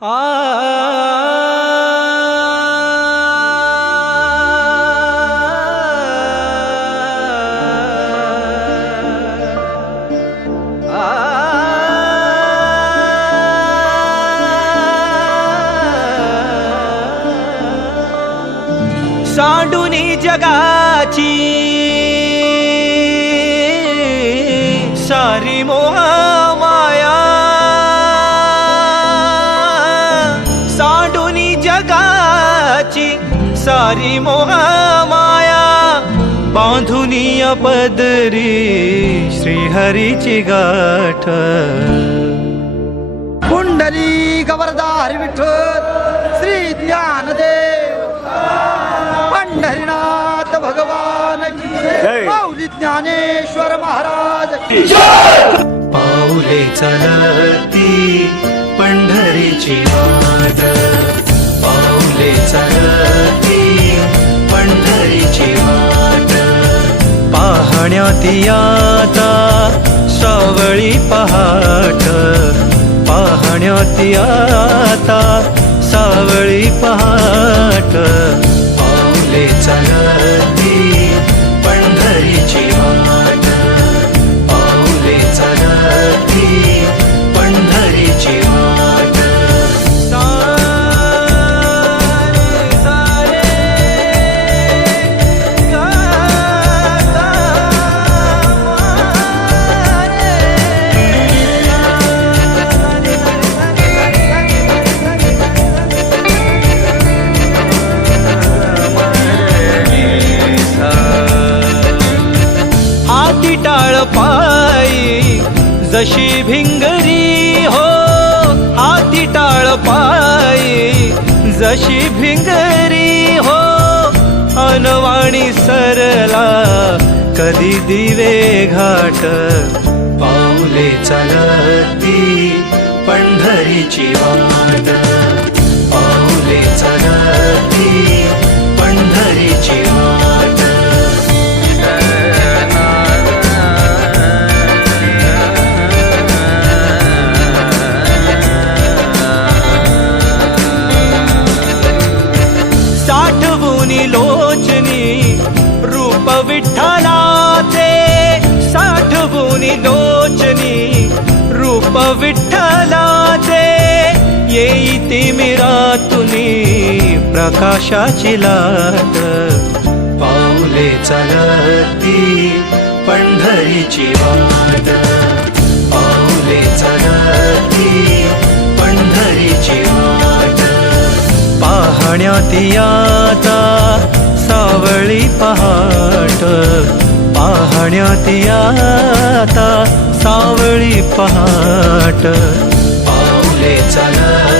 सांडुनी जगाची सारी मोहा सारी मोहा माया बांधुनी पदरी श्रीहरीची गाठ. पुंडली गवरदार विठ्ठल श्री ज्ञानदेव. पंढरीनाथ भगवान की माऊली ज्ञानेश्वर महाराज पाऊले चलती पंढरीची वाट. पाहण्यात आता सावळी पहाट पाहण्यात आता सावळी पहाट पाऊले चालती जशी भिंगरी हो हाती टाळ पायी. जशी भिंगरी हो अनवाणी सरला कधी दिवे घाट. पाऊले चलती पंढरीची वाट. विठ्ठलाचे साठवुनी दोचनी रूप विठ्ठलाचे येई मिरातुनी प्रकाशाची लाट. पाऊले चालती पंढरीची वाट. पाऊले चालती पंढरीची वाट. पाहण्यात याचा सावळी पहाट पाहण्यात आता सावळी पहाट. पाऊले चला